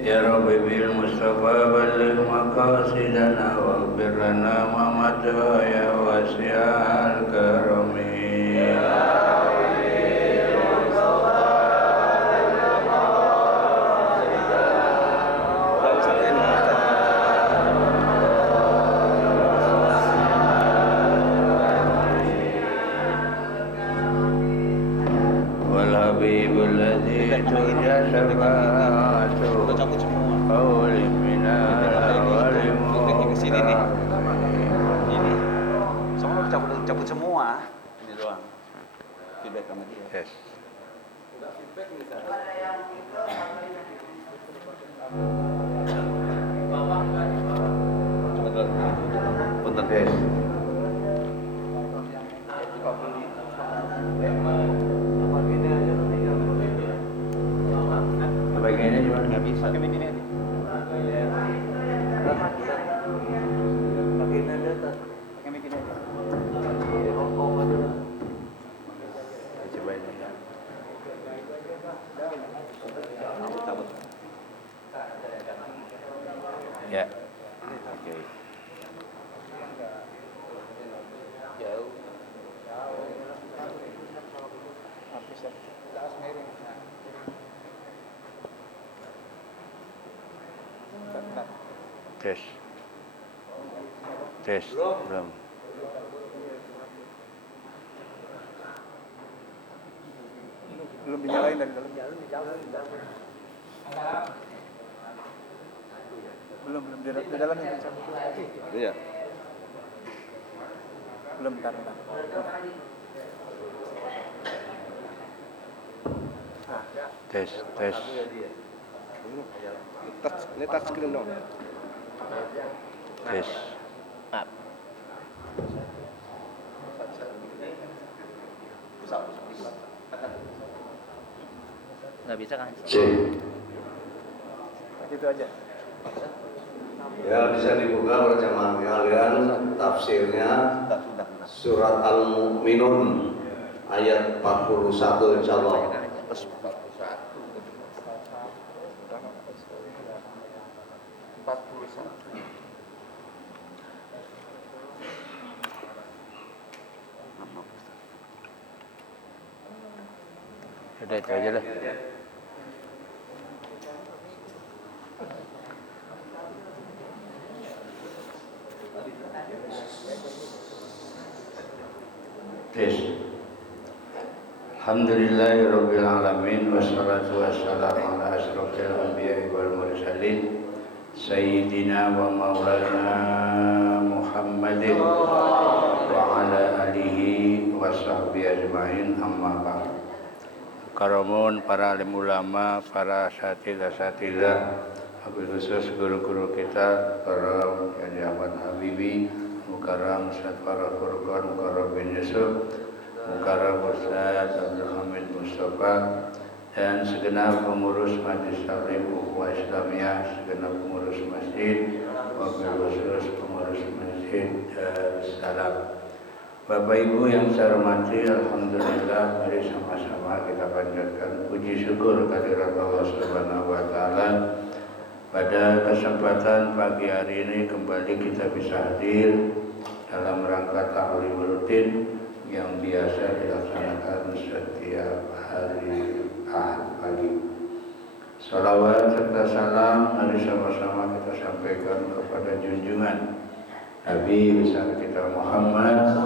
Ya Rabbi bil Mustafa balligh maqasidana waghfir lana ma madha ya wasi'al karami. Habibul ladzi turja syafa'atuhu qawli minal walim kesini nih. Ini semua cabut semua. Ini doang. Feedback sama dia. Yes. Udah feedback nih kan. Coba dulu. Punten. Yes. Bagiannya cuma nggak bisa. Pakai begini aja. Pakai ini aja. Pakai begini aja. Coba ini. Cabut. Ya. Oke. Jauh. Tes. Tes. Belum. Belum dinyalain dari dalam. Belum di dalam ini. Iya. Belum bentar. Tes. Ini touch screen dong. Tes. Up. Nggak bisa kan? Gitu aja. Ya, bisa dibuka berjamaah kalian tafsirnya surat Al-Mu'minun ayat 41 insyaallah. Udah itu aja lah. Tes. Alhamdulillahirabbil alamin wassalatu wassalamu ala asyrofil anbiya'i wal mursalin sayyidina wa maulana Muhammadin wa ala alihi wa sahbihi ajma'in amma ba'd. Karamun para alim ulama, para asatidzah, wabil khusus guru-guru kita, karam Haji Ahmad Habibi, Mukarram Ustaz Farah Furqan, Mukarram bin Yusuf, Mukarram Ustaz Abdul Hamid Mustafa, dan segenap pengurus Majlis Taklim Ukhuwah Islamiyah, segenap pengurus masjid, wabil khusus pengurus masjid Darussalam. Bapak Ibu yang saya hormati, alhamdulillah, mari sama-sama kita panjatkan puji syukur kehadirat Allah Subhanahu wa taala. Pada kesempatan pagi hari ini kembali kita bisa hadir dalam rangka taklim rutin yang biasa dilaksanakan setiap hari Ahad pagi. Salawat serta salam mari sama-sama kita sampaikan kepada junjungan Nabi besar kita Muhammad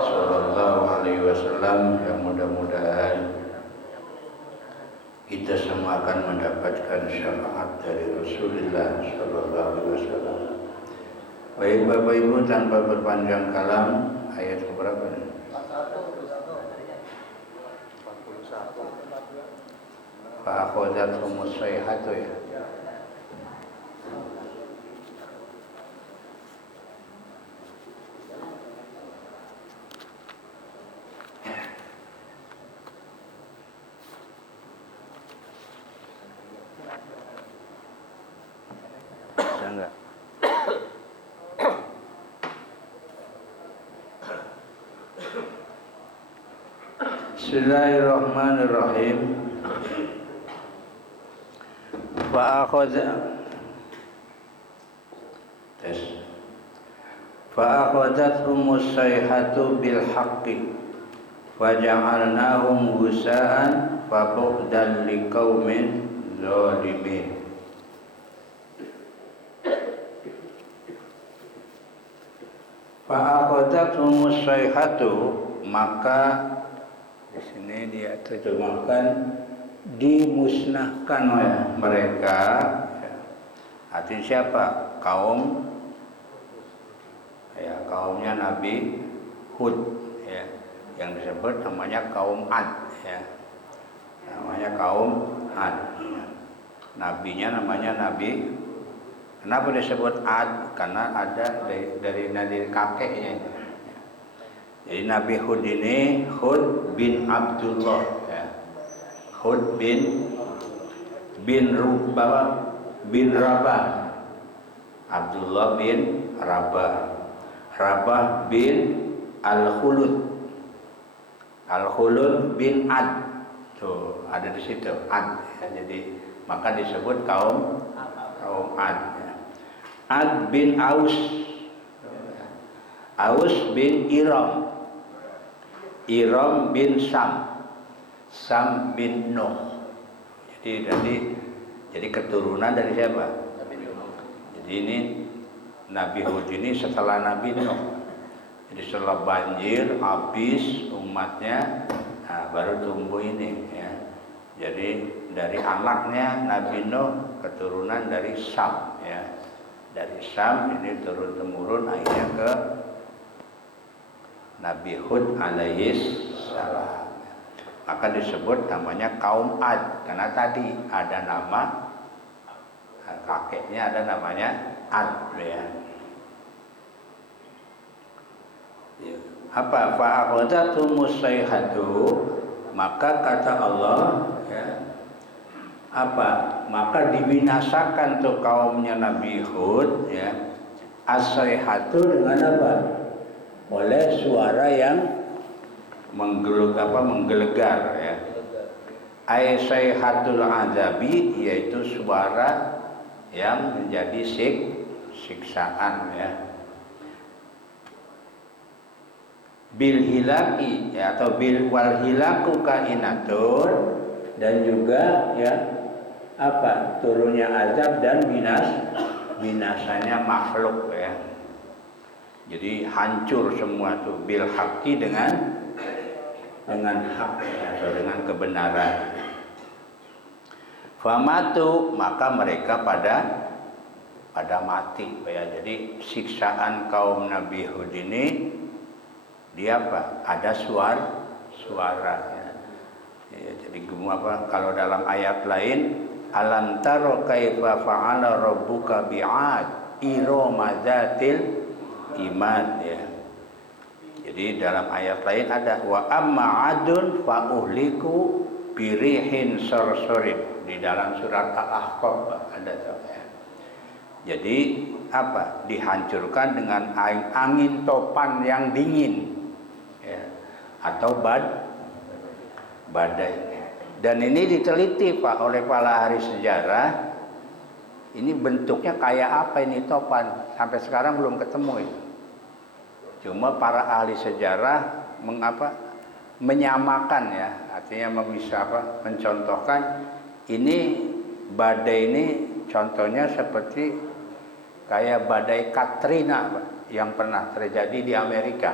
Sallallahu Alaihi Wasallam, yang mudah-mudahan kita semua akan mendapatkan syafaat dari Rasulullah Sallallahu Alaihi Wasallam. Baik Bapak Ibu, tanpa berpanjang kalam, ayat berapa nih? 41. Fa'akhodathumus sayhatu ya. Enggak. Bismillahirrahmanirrahim. Fa'akhadhathumus sayhatu bil haqqi waja'alnahum gusaan fabu'dan liqaumin zalimin. Fa'akhadhathumus sayhatu, maka di sini dia terjemahkan dimusnahkan oleh mereka. Artinya siapa? Kaum, ya, kaumnya Nabi Hud, ya, yang disebut namanya kaum Ad, ya, namanya kaum Ad, ya. Nabinya namanya Nabi. Kenapa disebut Ad? Karena ada dari kakeknya. Jadi Nabi Hud ini Hud bin Abdullah, ya. Hud bin Rabah, Abdullah bin Rabah bin Al-Khulud bin Ad. Tuh, ada di situ Ad, ya. Jadi maka disebut kaum Ad, ya. Ad bin Aus bin Iram bin Sam bin Nuh. Jadi keturunan dari siapa? Jadi ini Nabi Hud ini setelah Nabi Nuh. Jadi setelah banjir habis umatnya, nah, baru tumbuh ini, ya. Jadi dari anaknya Nabi Nuh keturunan dari Sam, ya. Dari Sam ini turun temurun akhirnya ke Nabi Hud alaihis salam. Maka disebut namanya kaum Ad karena tadi ada nama kakeknya, ada namanya Ad, ya. Apa? Fa'akhadhathumus sayhatu, maka kata Allah, ya, apa? Maka dibinasakan tuh kaumnya Nabi Hud, ya, as-sayhatu dengan apa? Oleh suara yang menggelegar, ya. Ay sayhatul azabi, yaitu suara yang menjadi siksaan, ya. Bil hilaki, ya, atau bil wal hilaku kainatun, dan juga, ya, apa? Turunnya azab dan binasanya makhluk, ya. Jadi hancur semua tuh bil haqi dengan hak, ya, atau dengan kebenaran. Famatu, maka mereka pada mati, ya. Jadi siksaan kaum Nabi Hud ini dia apa? Ada suara, ya. Ya, jadi apa? Kalau dalam ayat lain, alam taro kaifa fa'ala rabbuka bi'ad irama dzatil imad, ya. Jadi dalam ayat lain ada wa amma adun fa uhliku birihin sorsorin, di dalam surat Al-Ahqaf ada tuh, ya. Jadi apa? Dihancurkan dengan angin topan yang dingin, ya, atau badai. Dan ini diteliti Pak oleh para ahli sejarah. Ini bentuknya kayak apa ini topan? Sampai sekarang belum ketemu itu. Cuma para ahli sejarah menyamakan, ya, artinya mencontohkan ini badai ini contohnya seperti kayak badai Katrina, Pak, yang pernah terjadi di Amerika.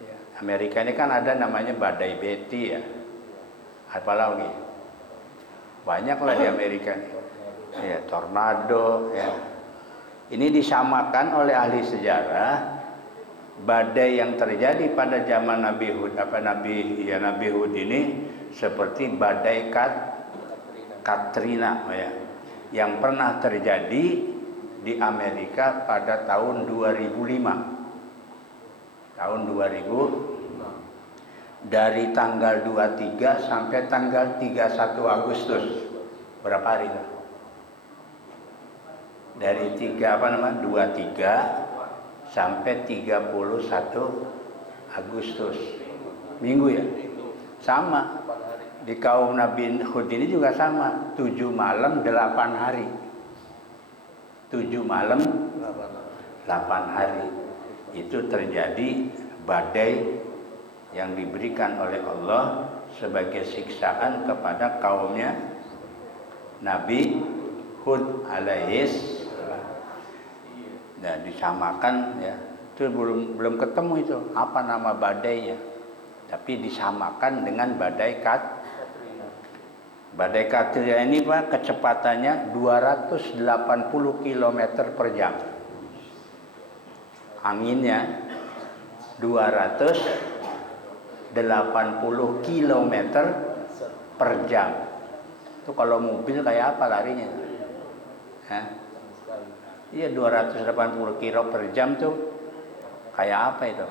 Ya, Amerika ini kan ada namanya badai Betty, ya. Apalagi banyaklah di Amerika, ya, tornado, ya. Ini disamakan oleh ahli sejarah badai yang terjadi pada zaman Nabi Hud, Nabi Hud ini seperti badai Katrina, ya, yang pernah terjadi di Amerika pada tahun 2005. Tahun 2000, dari tanggal 23 sampai tanggal 31 Agustus. Berapa hari itu? Dari 23 sampai 31 Agustus. Minggu, ya? Sama. di kaum Nabi Hud ini juga sama, 7 malam 8 hari. 7 malam 8 hari. Itu terjadi badai yang diberikan oleh Allah sebagai siksaan kepada kaumnya Nabi Hud alaihis. Nah, disamakan ya. Itu belum ketemu itu apa nama badainya. Tapi disamakan dengan badai Badai Katrina ini Pak, kecepatannya 280 km per jam. Anginnya 280 km per jam. Itu kalau mobil kayak apa larinya? Hah? Iya 280 km per jam tuh kayak apa itu?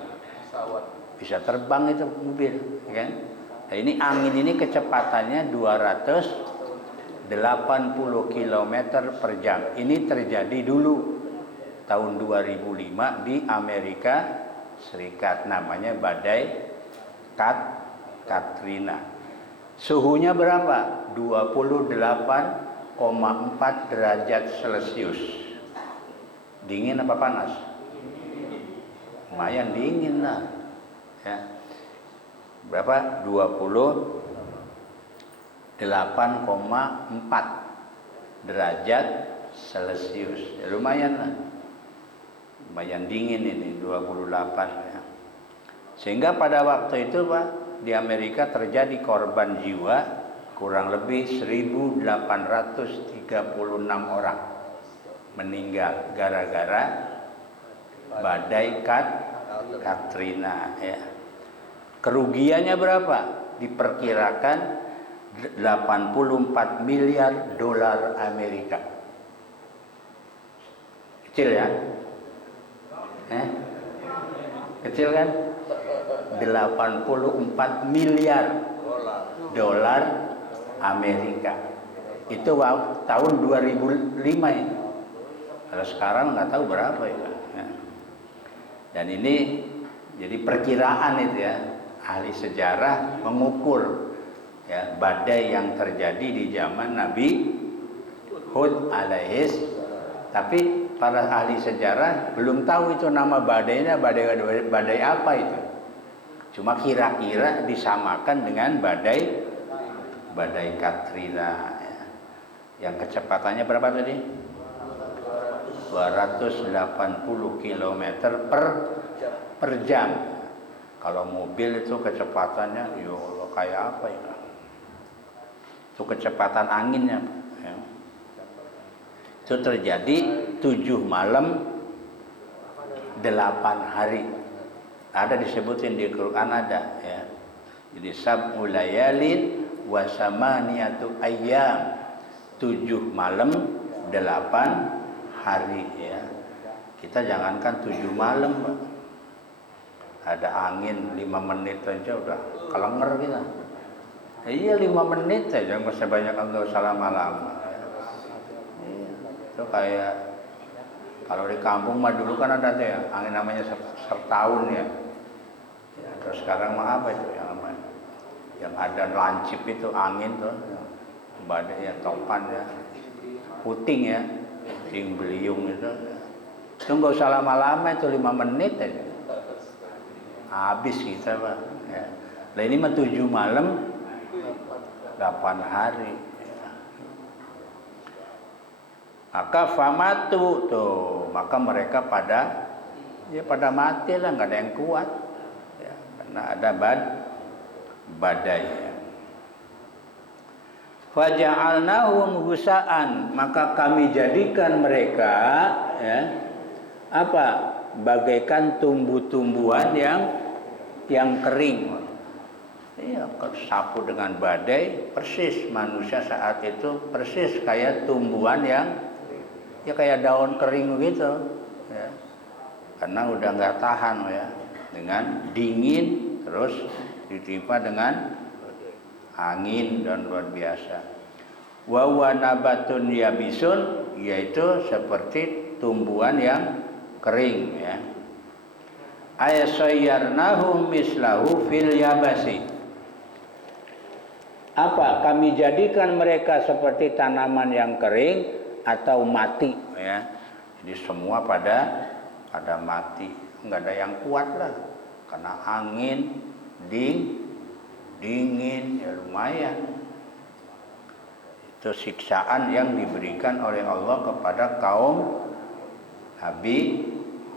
Bisa terbang itu mobil, kan? Nah, ini angin ini kecepatannya 280 km per jam. Ini terjadi dulu tahun 2005 di Amerika Serikat, namanya badai Katrina. Suhunya berapa? 28,4 derajat Celcius. Dingin apa panas? Lumayan dingin lah. Ya. Berapa? 28,4 derajat Celcius. Ya, lumayan lah. Lumayan dingin ini 28 ya. Sehingga pada waktu itu Pak, di Amerika terjadi korban jiwa kurang lebih 1.836 orang meninggal gara-gara badai Katrina ya. Kerugiannya berapa? Diperkirakan 84 miliar dolar Amerika. Kecil ya? Kecil kan? 84 miliar dolar Amerika. Itu tahun 2005 ini. Kalau sekarang nggak tahu berapa ya. Dan ini jadi perkiraan itu ya. Ahli sejarah mengukur ya badai yang terjadi di zaman Nabi Hud alaihis. Tapi para ahli sejarah belum tahu itu nama badainya badai apa itu. Cuma kira-kira disamakan dengan badai Katrina ya. Yang kecepatannya berapa tadi? 280 km per jam. Kalau mobil itu kecepatannya kayak apa ya? Itu kecepatan anginnya ya. Itu terjadi 7 malam 8 hari. Ada disebutin di Quran ada ya. Jadi sab'ul layalin wa samaniyatu ayyam. 7 malam 8 hari ya. Kita jangankan 7 malam Pak. Ada angin 5 menit aja udah kelenger kita. Iya 5 menit aja nggak usah banyak, nggak usah lama-lama. Iya. Itu kayak kalau di kampung mah dulu kan ada tuh ya angin namanya sertahun ya. Ya terus sekarang mah apa itu yang namanya? Yang ada lancip itu angin tuh, badai ya topan ya, puting ya, puting beliung itu. Itu nggak usah lama-lama, itu 5 menit aja. Habis kita Pak ya. Nah ini mah 7 malam 8 hari ya. Maka famatu tuh, maka mereka pada mati lah, nggak ada yang kuat ya, karena ada badai ya. Faja'alnahum husa'an, maka kami jadikan mereka ya apa? Bagaikan tumbuh-tumbuhan yang kering. Iya, sapu dengan badai, persis manusia saat itu persis kayak tumbuhan yang ya kayak daun kering gitu ya. Karena udah nggak tahan ya dengan dingin, terus ditimpa dengan angin dan luar biasa. Wa huwa nabatun yabisun, yaitu seperti tumbuhan yang kering ya. Ayasayyarnahum mislahu fil yabasi. Apa? Kami jadikan mereka seperti tanaman yang kering atau mati, ya. Jadi semua pada mati, nggak ada yang kuat lah, karena angin dingin, ya lumayan. Itu siksaan yang diberikan oleh Allah kepada kaum Nabi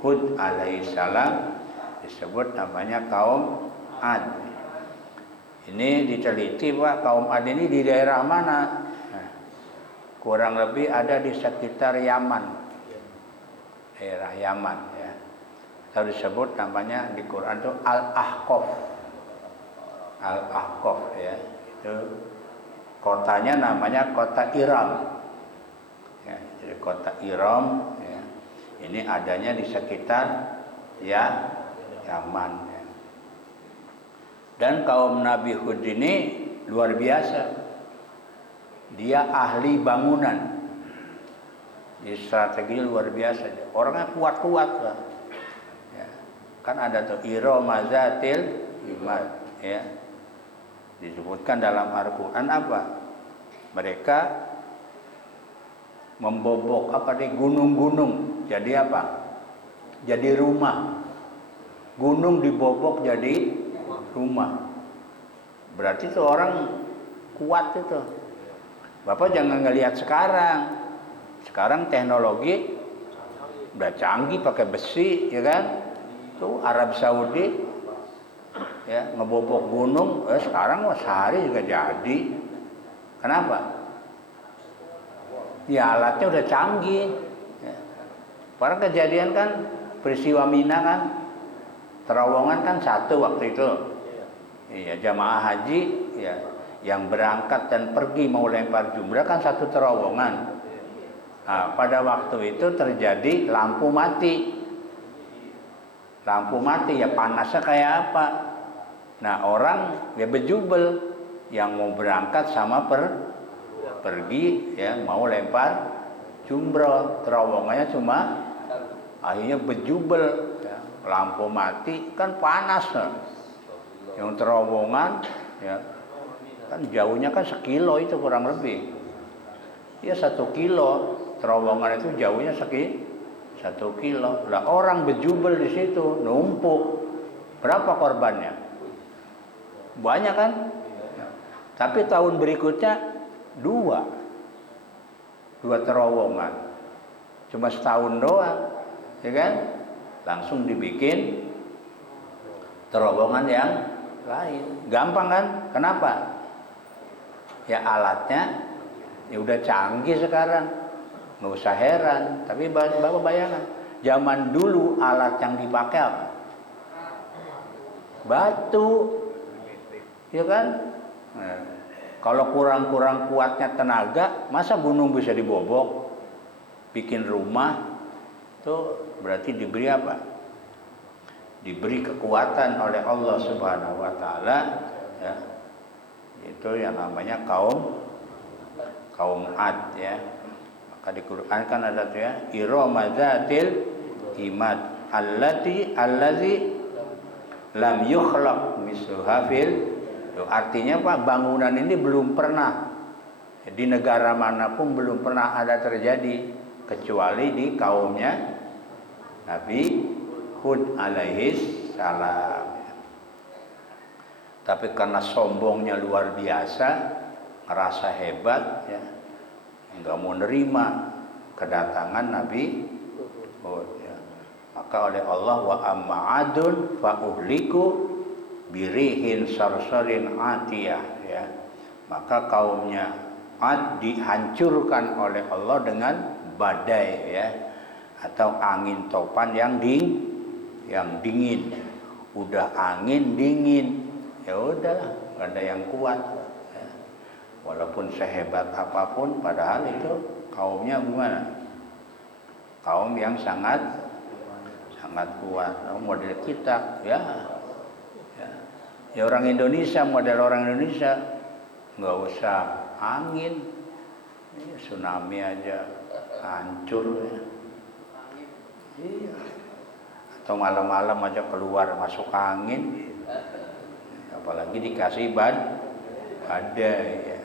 Hud alaihissalam, disebut namanya kaum Ad. Ini diteliti Pak, kaum Ad ini di daerah mana? Nah, kurang lebih ada di sekitar Yaman, daerah Yaman, ya. Atau disebut namanya di Quran itu Al-Ahqaf, ya. Itu kotanya namanya kota Iram, ya, jadi kota Iram, ya. Ini adanya di sekitar Yaman, ya. Dan kaum Nabi Hud ini luar biasa, dia ahli bangunan, di strategi luar biasa, orangnya kuat-kuat lah, ya. Kan ada tuh Iram Zatil Imad, ya. Disebutkan dalam Al-Quran apa? Mereka membobok gunung-gunung jadi apa? Jadi rumah. Gunung dibobok jadi rumah. Berarti itu orang kuat itu. Bapak jangan ngelihat sekarang. Sekarang teknologi udah canggih pakai besi, ya kan? Tuh Arab Saudi, ya, ngebobok gunung, sekarang sehari juga jadi. Kenapa? Ya alatnya udah canggih, ya. Padahal kejadian kan peristiwa Mina kan, terowongan kan satu waktu itu, iya, jamaah haji, ya, yang berangkat dan pergi mau lempar jumrah kan satu terowongan. Nah, pada waktu itu terjadi lampu mati, ya, panasnya kayak apa? Nah, orang ya bejubel yang mau berangkat sama pergi, ya, mau lempar jumroh, terowongannya cuma akhirnya bejubel, ya. Lampu mati kan panas, ya. Yang terowongan, ya, kan jauhnya kan 1 kilo itu kurang lebih, ya 1 kilo terowongan itu jauhnya 1 kilo. Lah orang bejubel di situ numpuk, berapa korbannya? Banyak kan? Tapi tahun berikutnya dua terowongan, cuma setahun doang, ya kan? Langsung dibikin terowongan yang lain. Gampang kan? Kenapa? Ya alatnya ya udah canggih sekarang, nggak usah heran. Tapi Bapak bayangkan, zaman dulu alat yang dipakai apa? Batu, ya kan? Nah, kalau kurang kuatnya tenaga, masa gunung bisa dibobok? Bikin rumah, itu berarti diberi apa? Diberi kekuatan oleh Allah Subhanahu wa Ta'ala, ya. Itu yang namanya kaum Ad, ya. Maka di Quran kan ada tuh, ya, Iram Zatil Imad allazi lam yukhlaq misluha fil. Artinya Pak, bangunan ini belum pernah di negara manapun belum pernah ada terjadi kecuali di kaumnya Nabi Hud alaihis salam. Tapi karena sombongnya luar biasa, ngerasa hebat, ya, nggak mau nerima kedatangan Nabi Hud, ya. Maka oleh Allah, wa amma adun fa uhliku birihin sarsarin atiyah, ya. Maka kaumnya Ad dihancurkan oleh Allah dengan badai, ya, atau angin topan yang dingin. Udah angin dingin, ya udahlah, nggak ada yang kuat, ya. Walaupun sehebat apapun, padahal itu kaumnya gimana? Kaum yang sangat kuat. Model kita, ya. Ya orang Indonesia, model orang Indonesia, nggak usah angin, ya, tsunami aja hancur, ya. Iya. Atau malam-malam aja keluar masuk angin, apalagi dikasih ada ya.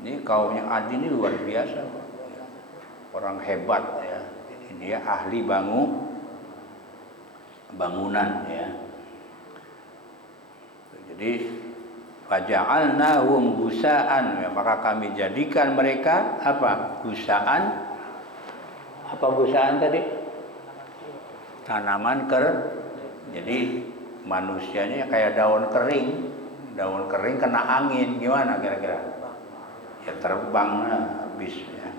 Ini kaumnya Ad ini luar biasa, ya. Orang hebat ya. Dia ahli bangunan ya. Jadi faja'alnahum gusaan, ya, maka kami jadikan mereka apa? Gusaan. Apa gusaan tadi? Tanaman Jadi manusianya kayak daun kering. Daun kering kena angin, gimana kira-kira? Ya terbang habis ya.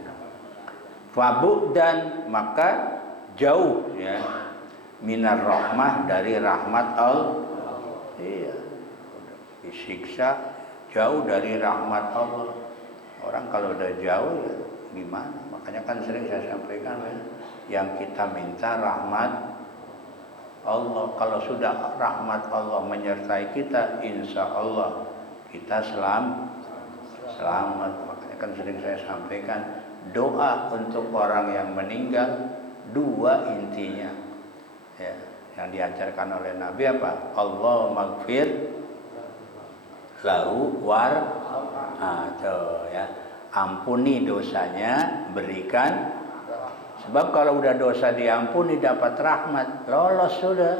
Fabu'dan, maka jauh ya, minar rahmah, dari rahmat Allah. Iya. Disiksa jauh dari rahmat Allah. Orang kalau udah jauh ya gimana? Makanya kan sering saya sampaikan ya, yang kita minta rahmat Allah. Kalau sudah rahmat Allah menyertai kita, insya Allah kita selamat. Makanya kan sering saya sampaikan, doa untuk orang yang meninggal dua intinya ya, yang diajarkan oleh Nabi apa? Allah maghfir lahu ya, ampuni dosanya, berikan. Sebab kalau udah dosa diampuni dapat rahmat, lolos sudah.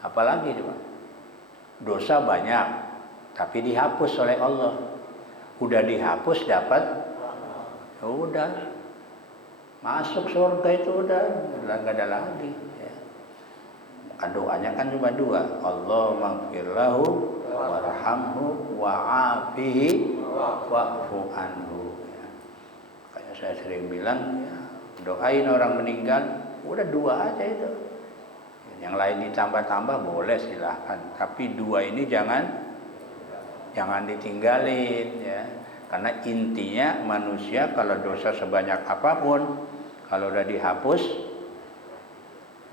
Apalagi coba, dosa banyak tapi dihapus oleh Allah. Udah dihapus dapat, udah masuk surga, itu udah nggak ada lagi ya. Maka doanya kan cuma dua, Allah maghfir lahu warhamhu wa'afihi wa'fu anhu ya. Makanya saya sering bilang ya, doain orang meninggal udah dua aja itu. Yang lain ditambah-tambah boleh silahkan, tapi dua ini jangan ditinggalin ya. Karena intinya manusia kalau dosa sebanyak apapun, kalau udah dihapus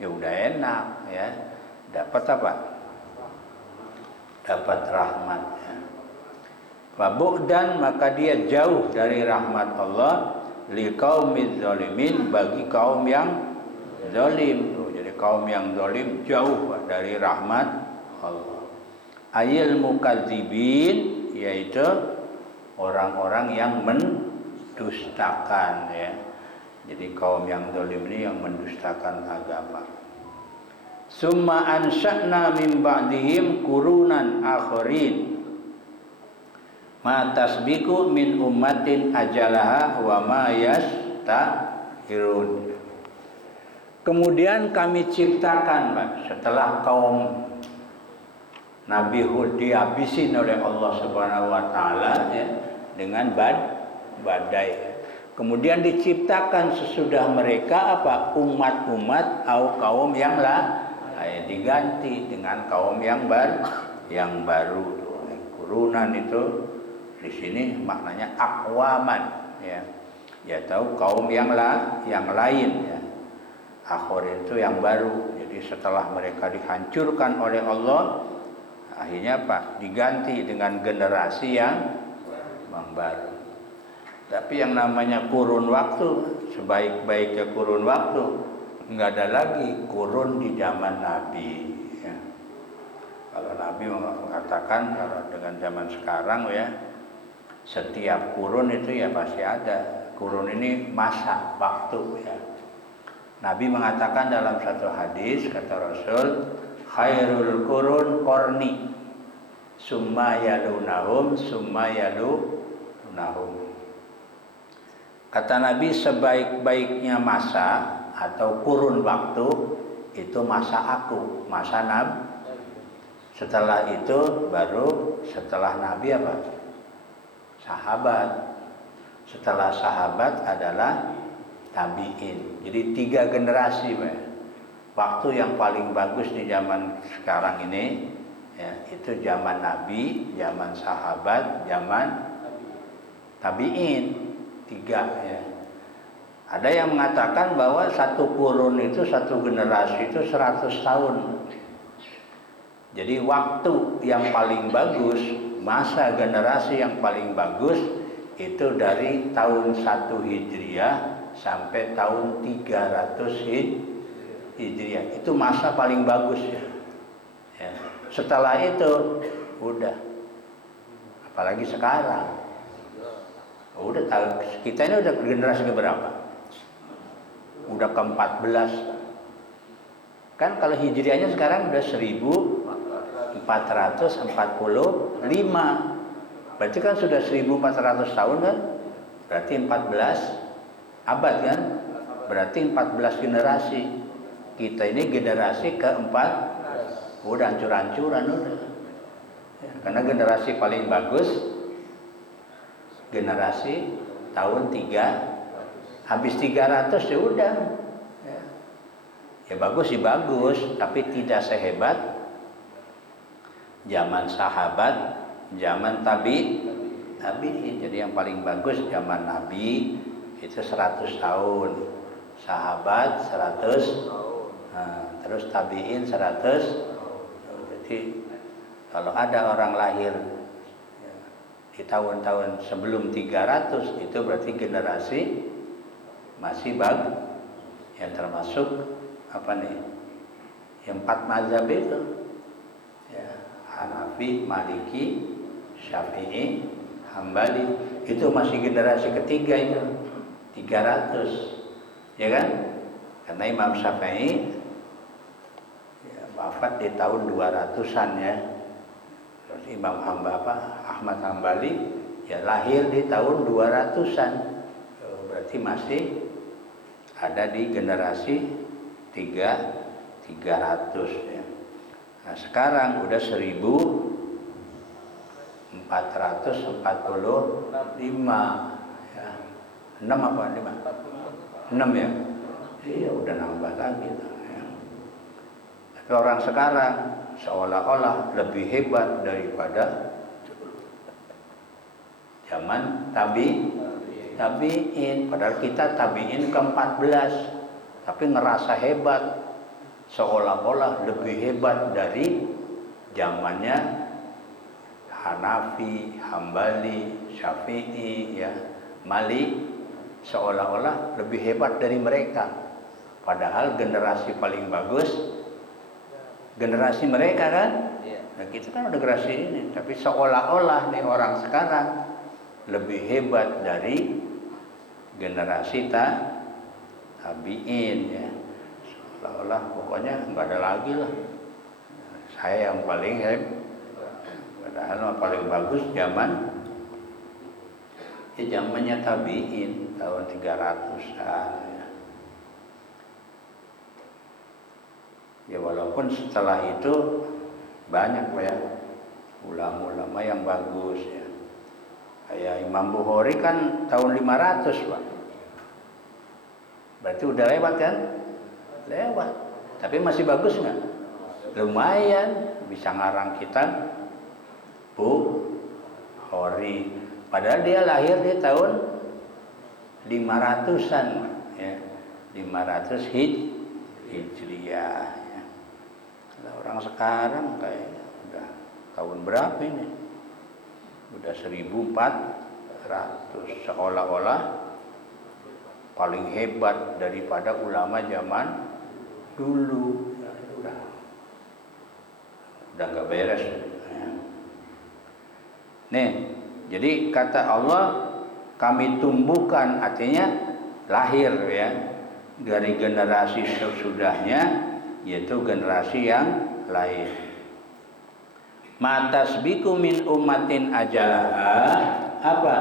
ya udah enak ya. Dapat apa? Dapat rahmat ya. Fabu'dan, maka dia jauh dari rahmat Allah, liqaumiz zalimin, bagi kaum yang zalim. Jadi kaum yang zalim jauh dari rahmat Allah. Ayil mukadzibin, yaitu orang-orang yang mendustakan ya. Jadi kaum yang zalim ini yang mendustakan agama. Summa ansha'na min ba'dihim qurunan akharin ma tasbiqu min ummatin ajalaha wa ma yasta'khirun. Kemudian kami ciptakan, Pak, setelah kaum Nabi Hud dihabisin oleh Allah Subhanahu wa taala ya, dengan badai. Kemudian diciptakan sesudah mereka apa? Umat-umat atau kaum yang diganti dengan kaum yang baru. Kurunan itu di sini maknanya aqwaman ya. Ya tahu kaum yang lain ya. Akhirin itu yang baru. Jadi setelah mereka dihancurkan oleh Allah, akhirnya apa? Diganti dengan generasi yang baru. Tapi yang namanya kurun waktu, sebaik-baiknya kurun waktu, nggak ada lagi kurun di zaman Nabi. Ya. Kalau Nabi mengatakan, kalau dengan zaman sekarang ya, setiap kurun itu ya pasti ada. Kurun ini masa waktu ya. Nabi mengatakan dalam satu hadis, kata Rasul, khairul kurun korni, summa yalunahum, summa yalunahum. Kata Nabi, sebaik-baiknya masa atau kurun waktu itu masa aku, masa Nabi. Setelah itu baru setelah Nabi apa? Sahabat. Setelah sahabat adalah tabi'in. Jadi 3 generasi, Pak. Waktu yang paling bagus di zaman sekarang ini ya, itu zaman Nabi, zaman sahabat, zaman tabi'in. 3 ya. Ada yang mengatakan bahwa satu kurun itu, satu generasi itu 100 tahun. Jadi waktu yang paling bagus, masa generasi yang paling bagus itu dari tahun 1 Hijriah sampai tahun 300 Hijriah. Itu masa paling bagus ya. Setelah itu udah apalagi sekarang. Udah kita ini udah generasi keberapa? Udah ke-14. Kan kalau hijriahnya sekarang udah 1445. Berarti kan sudah 1400 tahun kan? Berarti 14 abad kan? Berarti 14 generasi. Kita ini generasi keempat. Udah hancur-hancuran udah. Ya, karena generasi paling bagus generasi tahun 3 habis 300 ya udah. Ya bagus sih bagus, tapi tidak sehebat zaman sahabat, zaman tabi'in. Jadi yang paling bagus zaman Nabi itu 100 tahun, sahabat 100, terus tabi'in 100. Jadi kalau ada orang lahir di tahun-tahun sebelum 300 itu berarti generasi masih bagus, yang termasuk apa nih? Yang 4 mazhab itu. Ya, Hanafi, Maliki, Syafi'i, Hambali, itu masih generasi ketiga itu. 300. Ya kan? Karena Imam Syafi'i ya, wafat di tahun 200-an ya. Terus Imam Ahmad Hambali ya lahir di tahun 200-an. Berarti masih ada di generasi 300 ya. Nah, sekarang udah 1445 ya. 6 apa 5? 6 ya. Iya udah nambah lagi ya. Tapi orang sekarang seolah-olah lebih hebat daripada zaman tabi'in. Padahal kita tabi'in ke-14. Tapi ngerasa hebat, seolah-olah lebih hebat dari zamannya Hanafi, Hambali, Syafi'i, ya, Malik, seolah-olah lebih hebat dari mereka. Padahal generasi paling bagus generasi mereka kan. Nah kita kan udah generasi ini, tapi seolah-olah nih orang sekarang lebih hebat dari generasi tabi'in ya. Seolah-olah pokoknya nggak ada lagi lah. Saya yang paling hebat. Padahal paling bagus zaman ya zamannya tabi'in tahun 300-an ya. Ya walaupun setelah itu banyak ya ulama-ulama yang bagus ya. Kayak Imam Bukhari kan tahun 500 Pak. Berarti udah lewat kan? Lewat. Tapi masih bagus nggak? Lumayan. Bisa ngarang kitab Bukhari. Padahal dia lahir di tahun 500-an ya. 500 Hijriah ya. Orang sekarang kayaknya udah tahun berapa ini? Udah 1400, seolah-olah paling hebat daripada ulama zaman dulu. Ya, udah nggak beres ya. Nih, jadi kata Allah kami tumbuhkan, artinya lahir ya dari generasi sesudahnya, yaitu generasi yang lain. Matasbiku min ummatin ajalaha, apa?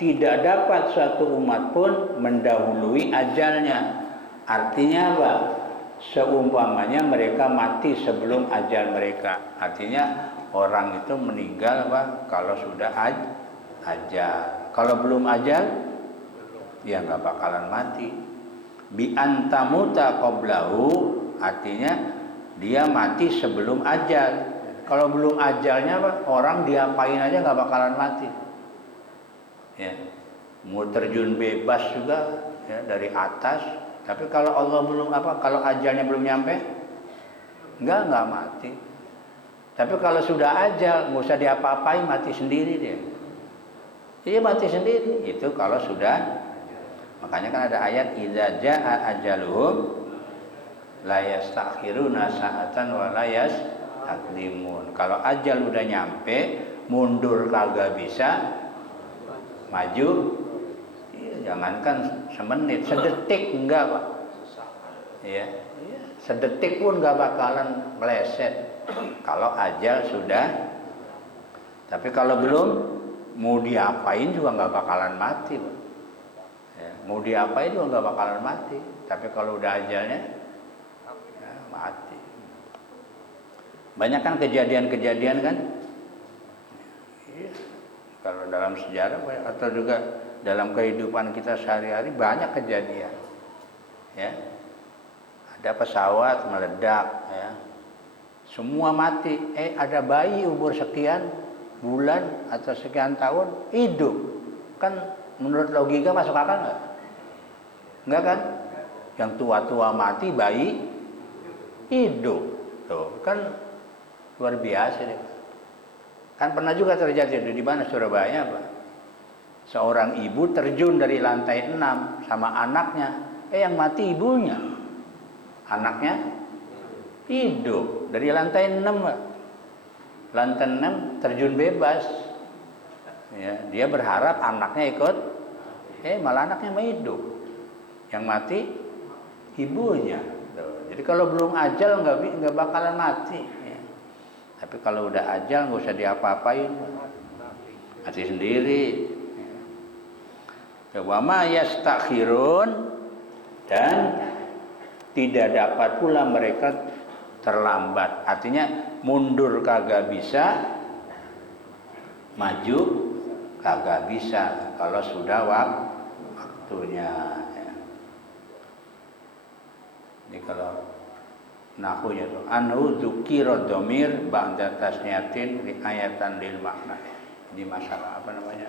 Tidak dapat suatu umat pun mendahului ajalnya. Artinya apa? Seumpamanya mereka mati sebelum ajal mereka. Artinya orang itu meninggal apa? Kalau sudah ajal. Kalau belum ajal, ya nggak bakalan mati. Bi antamuta qablahu, artinya dia mati sebelum ajal. Kalau belum ajalnya Pak, orang diapain aja nggak bakalan mati. Ya, mau terjun bebas juga ya, dari atas. Tapi kalau Allah belum kalau ajalnya belum nyampe, nggak mati. Tapi kalau sudah ajal, nggak usah diapa-apain, mati sendiri dia. Iya mati sendiri. Itu kalau sudah. Makanya kan ada ayat idza jaa ajaluhum la yastakhiruna sa'atan wa la yastaqdimun. Kalau ajal udah nyampe, mundur kagak bisa, maju jangankan semenit, sedetik enggak Pak. Ya, sedetik pun enggak bakalan meleset kalau ajal sudah. Tapi kalau belum, mau diapain juga enggak bakalan mati Pak. Ya, mau diapain juga enggak bakalan mati. Tapi kalau udah ajalnya, ya, mati. Banyak kan kejadian-kejadian kan. Ya, kalau dalam sejarah atau juga dalam kehidupan kita sehari-hari banyak kejadian. Ya. Ada pesawat meledak ya. Semua mati. Ada bayi umur sekian bulan atau sekian tahun hidup. Kan menurut logika masuk akal enggak? Enggak kan? Yang tua-tua mati, bayi hidup. Tuh, kan luar biasa deh. Kan pernah juga terjadi di mana Surabaya, Pak. Seorang ibu terjun dari lantai 6 sama anaknya. Yang mati ibunya. Anaknya hidup dari lantai 6, Pak. Lantai 6 terjun bebas. Ya, dia berharap anaknya ikut. Malah anaknya mau hidup. Yang mati ibunya. Tuh. Jadi kalau belum ajal nggak bakalan mati. Ya. Tapi kalau udah ajal nggak usah diapa-apain. Mati sendiri. Wa ma yastakhirun, dan tidak dapat pula mereka terlambat. Artinya mundur kagak bisa, maju kagak bisa kalau sudah waktunya. Ya. Ini kalau nahunya tuh anu dzukira dhamir ba'da tasniyatin riayatan lil makna. Ini masalah apa namanya?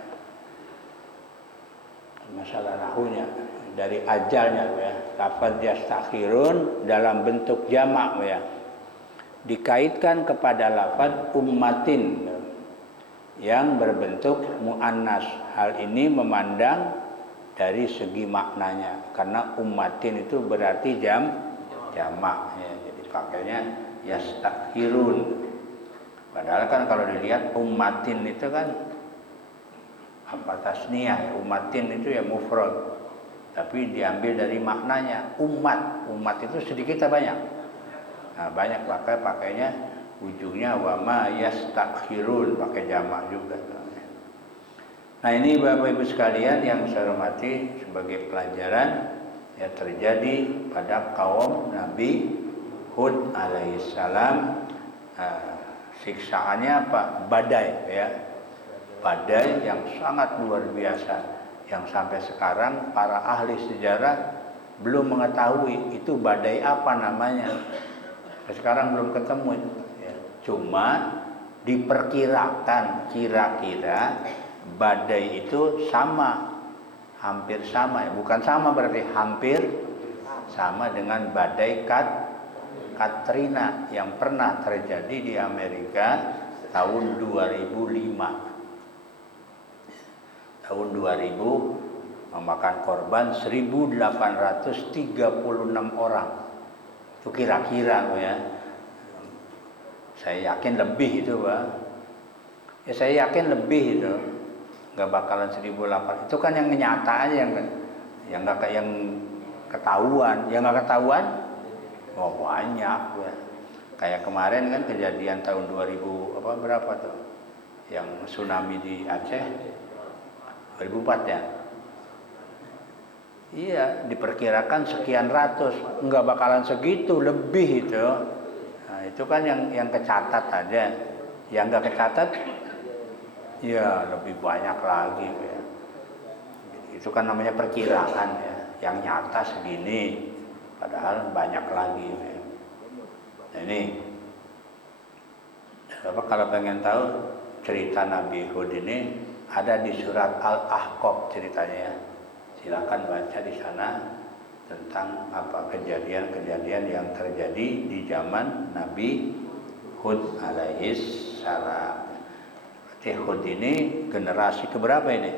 Masalah nahunya dari ajalnya ya. Lafaz yastakhirun dalam bentuk jamak ya. Dikaitkan kepada lafaz ummatin yang berbentuk muannas. Hal ini memandang dari segi maknanya karena ummatin itu berarti jamak ya. Jadi pakainya yastakhirun. Padahal kan kalau dilihat ummatin itu kan apa tasniyah, umatin itu ya mufrad, tapi diambil dari maknanya umat. Umat itu sedikit atau banyak? Nah, banyak, pakainya ujungnya wa ma yastakhirun, pakai jamak juga. Nah, ini Bapak Ibu sekalian yang saya hormati, sebagai pelajaran yang terjadi pada kaum Nabi Hud alaihissalam. Siksaannya apa? Badai ya. Badai yang sangat luar biasa, yang sampai sekarang para ahli sejarah belum mengetahui itu badai apa namanya. Sekarang belum ketemu ya. Cuma diperkirakan kira-kira badai itu sama, hampir sama ya. Bukan sama berarti hampir sama dengan badai Katrina yang pernah terjadi di Amerika tahun 2005. Tahun 2000 memakan korban 1.836 orang. Itu kira-kira ya. Saya yakin lebih itu, Pak. Ya saya yakin lebih itu. Enggak bakalan 1.800. Itu kan yang nyata aja yang enggak yang ketahuan. Yang enggak ketahuan banyak ya. Kayak kemarin kan kejadian tahun 2000 berapa tuh? Yang tsunami di Aceh. 2004 ya. Iya, diperkirakan sekian ratus, enggak bakalan segitu, lebih itu. Nah, itu kan yang kecatat aja. Yang enggak kecatat ya lebih banyak lagi ya. Itu kan namanya perkiraan ya. Yang nyata segini, padahal banyak lagi ya. Nah, ini Bapak kalau pengen tahu cerita Nabi Hud ini ada di surat Al-Ahqaf ceritanya ya. Silakan baca di sana tentang apa kejadian-kejadian yang terjadi di zaman Nabi Hud alaihis salam. Berarti Hud ini generasi keberapa ini?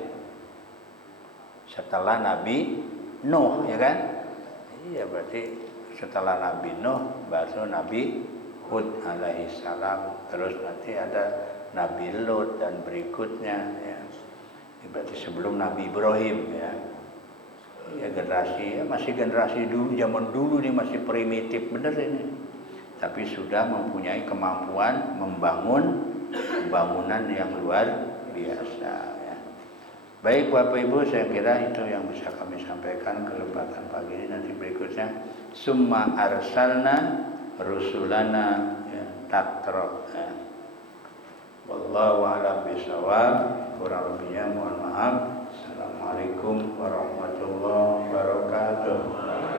Setelah Nabi Nuh ya kan? Iya, berarti setelah Nabi Nuh baru Nabi Hud alaihissalam. Terus nanti ada Nabi Lot dan berikutnya ya. Berarti sebelum Nabi Ibrahim ya. Ya generasi masih generasi dulu, zaman dulu nih masih primitif bener ini. Tapi sudah mempunyai kemampuan membangun bangunan yang luar biasa ya. Baik Bapak Ibu, saya kira itu yang bisa kami sampaikan kesempatan pagi ini. Nanti berikutnya summa arsalna rusulana ya, tatra ya. Wallahu a'lam bishawab. Kurang lebihnya mohon maaf. Assalamualaikum warahmatullahi wabarakatuh.